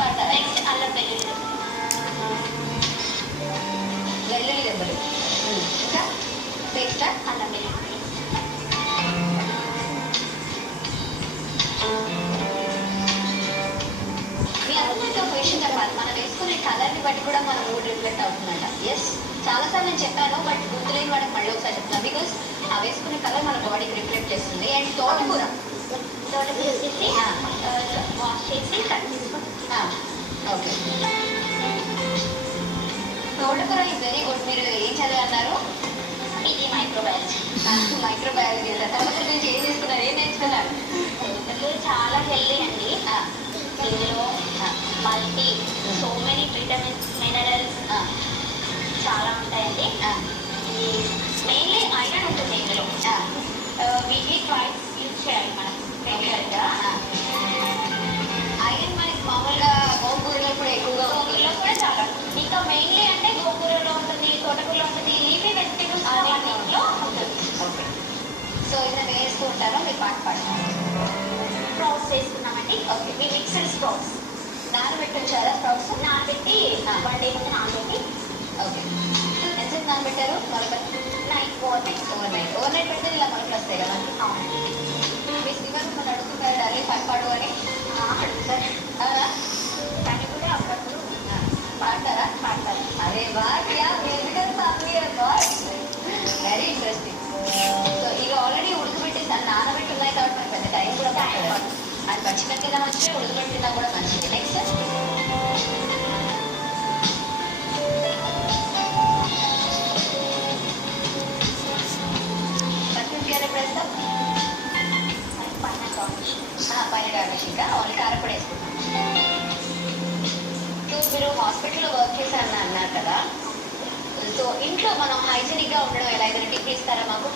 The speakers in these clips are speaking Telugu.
పడతారా? నెక్స్ట్ అల్లం వెల్లుల్లి వెల్లుల్లి దెబ్బలు. ఇంకా పేస్ట్ అల్లం వెల్లుల్లి మీ అందరికీ ఒక విషయం చెప్పాలి, మనం వేసుకునే కలర్ని బట్టి కూడా మన మూడ్ రిఫ్లెక్ట్ అవుతుందంట. ఎస్, చాలాసార్లు నేను చెప్పాను, బట్ గుర్తులేని వాడికి మళ్ళీ ఒకసారి చెప్తాను. బికాస్ ఆ వేసుకునే కలర్ మన బాడీకి రిఫ్లెక్ట్ చేస్తుంది. అండ్ తోటకూర వచ్చేసి వాష్ చేసి కట్ చేసుకోండి. ఓకే, తోటకూర ఈజ్ వెరీ గుడ్. మీరు ఏం చదివన్నారు? ఇది మైక్రోబయాలజీ. మైక్రోబయాలజీ. తోటకూర నుంచి ఏం తీసుకున్నారు, ఏం నేర్చుకున్నారు? తోటకూర చాలా హెల్దీ అండి. ఇందులో multi so many vitamins minerals చాలా ఉంటాయండి. మెయిన్లీ ఐరన్ ఉంటుంది ఇందులో. వీక్లీ ట్వైస్ యూజ్ చేయాలి మనం రెగ్యులర్గా. ఐరన్ మనకి మామూలుగా గోంగూరలో కూడా ఎక్కువగా గోంగూరలో కూడా చాలా. ఇంకా మెయిన్లీ అంటే గోంగూరలో ఉంటుంది, తోటకూరలో ఉంటుంది, లీఫీ వెజిటేబుల్స్ అన్నింటిలో ఉంటుంది. ఓకే, సో ఇది వేస్తూ ఉంటారా? మీరు పాట పాడతారు. స్ప్రౌట్స్ వేసుకున్నామండి. ఓకే, మీ మిక్స్డ్ స్ప్రౌట్స్ నానబెట్టి ఉంచారా? స్ప్రౌట్స్ నానబెట్టి 1 day ముందు నానబెట్టి. ఓకే, ఎంతసేపు నానబెట్టారు? మొలకలు నైట్ ఓవర్నైట్. ఓవర్నైట్ పెడితే ఇలా మొలకలు వస్తాయి కదా? మీ శ్రీవారు మనం అడుగుతున్నారు డాలీ పాడు అని. అడుగుతారు. అవునా? కానీ కూడా అప్పుడప్పుడు పాడతారా? పాడతారు. అరే వా, క్యా musical family boy, very interesting. So ఇవి ఆల్రెడీ ఉడకబెట్టేసి నానబెట్టి ఉన్నాయి కాబట్టి మనకి పెద్ద టైం కూడా పడుతుంది. అది పచ్చిమిరపకాయ మంచిది, ఉడకబెట్టినా కూడా మంచిది. నెక్స్ట్ పచ్చిమిరపకాయలు ఎప్పుడు వేస్తాం? పైన గార్నిష్. ఇంకా ఓన్లీ కారపొడి వేసుకుంటాం. సో మీరు హాస్పిటల్లో వర్క్ చేశారని అన్నారు కదా, సో ఇంట్లో మనం హైజీనిక్గా ఉండడం ఎలా, ఏదైనా టిప్ ఇస్తారా మాకు?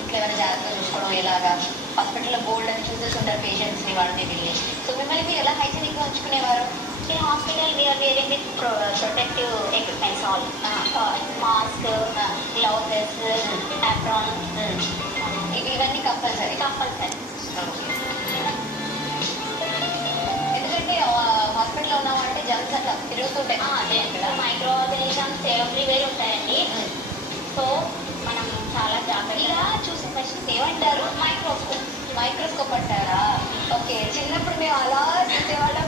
ఇంట్లో ఏమైనా జాగ్రత్తగా చూసుకోవడం ఎలాగా? హాస్పిటల్లో బోల్డ్ అని చూసేస్తుంటారు పేషెంట్స్ని, వాళ్ళని వెళ్ళి. సో మిమ్మల్ని మీరు ఎలా హైజీనిక్గా ఉంచుకునేవారు? In hospital we are wearing the protective equipments all. Mask, gloves, apron. ఇవన్నీ కంపల్సరీ. Compulsory. ఎందుకంటే హాస్పిటల్లో ఉన్నామంటే జర్మ్స్ అట్లా తిరుగుతుంటాయి. మైక్రో ఆర్గానిజమ్స్ ఎవ్రీవేర్ ఉంటాయండి. సో మనం చాలా జాగ్రత్తగా చూసే క్వశ్చన్స్ ఏమంటారు? మైక్రోస్కోప్. మైక్రోస్కోప్ అంటారా? ఓకే, చిన్నప్పుడు మేము అలా చూసేవాళ్ళం.